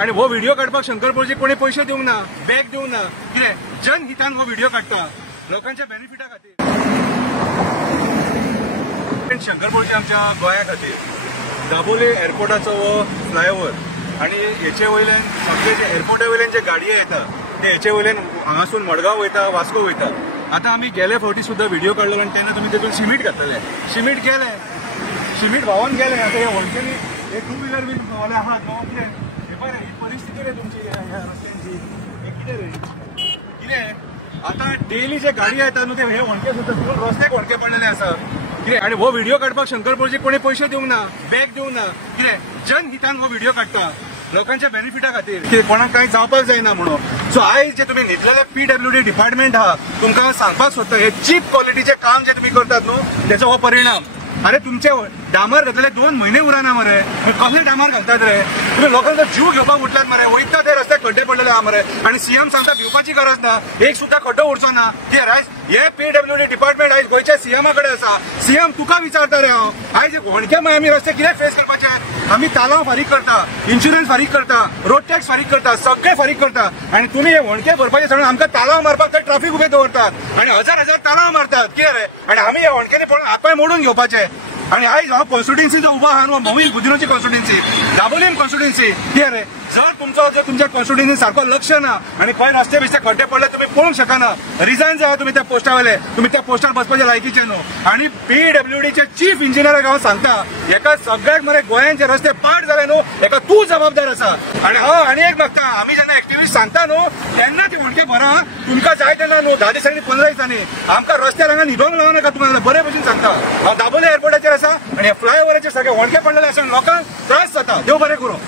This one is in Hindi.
आणि हो व्हिडिओ काढपाक शंकरपूरचे कोणी पैसे दिवंक ना, बॅग दिवंक ना, कितें जनहितान हो व्हिडिओ काढता लोकांच्या बेनिफिटा खातीर। शंकरपूरच्या आमच्या गोंया खातीर दाबोळे एअरपोर्टाचो हो फ्लायओव्हर आणि हेचे वयल्यान सगळे जे एअरपोर्टा वयल्यान जे गाडयो येता ते हेचे वयल्यान हांगासून मडगांव वयता, वास्को वयता। आता आमी गेले फावटी सुद्धा व्हिडिओ काढलो आणि तेन्ना तुमी तेतून सिमीट घातले, सिमीट गेले, सिमीट व्हांवून गेले। आता हे वणकेनी हे टू व्हिलर बीन वाले आहात न्हू, कितें हे पळय ही परिस्थिती रे तुमची ह्या रस्त्यांची, हे कितें रे कितें आता डेली जे गाडी येतात न्हू ते हे वणके सुद्धा रस्त्याक वणके पडलेले आसा कितें। आणि हो व्हिडिओ काढपाक शंकरपूरचे कोणी पैसे दिवंक ना, बॅग दिवंक ना, कितें जनहितान हो व्हिडिओ काढता लोकांच्या बेनिफिटा खातीर, कितें कोणाक कांय जावपाक जायना म्हणून। सो आयज जे तुम्ही न्हिदलेले PWD डिपार्टमेंट आहा तुमकां सांगपाक सोदता हे चीप क्वॉलिटीचे काम जे तुम्ही करतात न्हू त्याचो हो परिणाम। अरे तुमचे डांबर घातलेले 2 म्हयने उरना मरे, कसले डांबर घालतात रे तुम्ही, लोकांचो जीव घेवपाक उठलात मरे, वयता ते रस्त्याक खड्डे पडलेले आहा मरे आणि सीएम सांगता भिवपाची गरज ना, एक सुद्धा खड्डो उरचो ना। कितें आयज हे PWD डिपार्टमेंट आयज गोंयच्या सीएमा कडेन आसा, सीएम तुका विचारता रे हांव, आयज वणके मागीर आमी रस्ते कितें फेस करपाचे, आमी तालाव फारीक करता, इन्शुरन्स फारीक करता, रोड टॅक्स फारीक करता, सगळे फारीक करता आणि तुम्ही हे वणके भरपाचे सांगून आमकां तालाव मारपाक थंय ट्रॅफिक उबे दवरतात आणि हजार तालाव मारतात, कितें रे। आणि आमी ह्या वणकेनी पळोवन हातपाय मोडून घेवपाचे। आणि आयज हांव कॉन्स्टिट्युएन्सीचो उबो आहा न्हू, मोहील बुद्रुची कॉन्स्टिट्युएन्सी, दाबोलीम कॉन्स्टिट्युएन्सी, कितें रे जर तुमच्या कॉन्स्टिट्युएन्सी सारको लक्ष ना आणि खंय रस्ते बिस्ते खड्डे पडले तुम्ही पळोवंक शकना, रिझायन जाय तुम्ही त्या पोस्टा वयले, तुम्ही त्या पोस्टार बसपाचे लायकीचे न्हू। आणि PWDचे चीफ इंजिनियराक हांव सांगता हेका सगळ्याक मरे गोंयांचे रस्ते पाड जाले न्हू हेका तूं जबाबदार आसा। आणि हांव आनी एक मागता, आमी जेन्ना एक्टिव्हिस्ट सांगता न्हू तेन्ना ती वणके भरा तुमकां जाय तेन्ना न्हू 10 दिसांनी 15 दिसांनी आमकां रस्त्यार हांगा न्हिदोंक लावं नाका, तुम्हाला बरे भशेन सांगता। हांव दाबोळे एअरपोर्टाचेर आसा आणि ह्या फ्लायओव्हराचेर सगळे वणके पडलेले आसा लोकांक त्रास जाता, देव बरें करूं।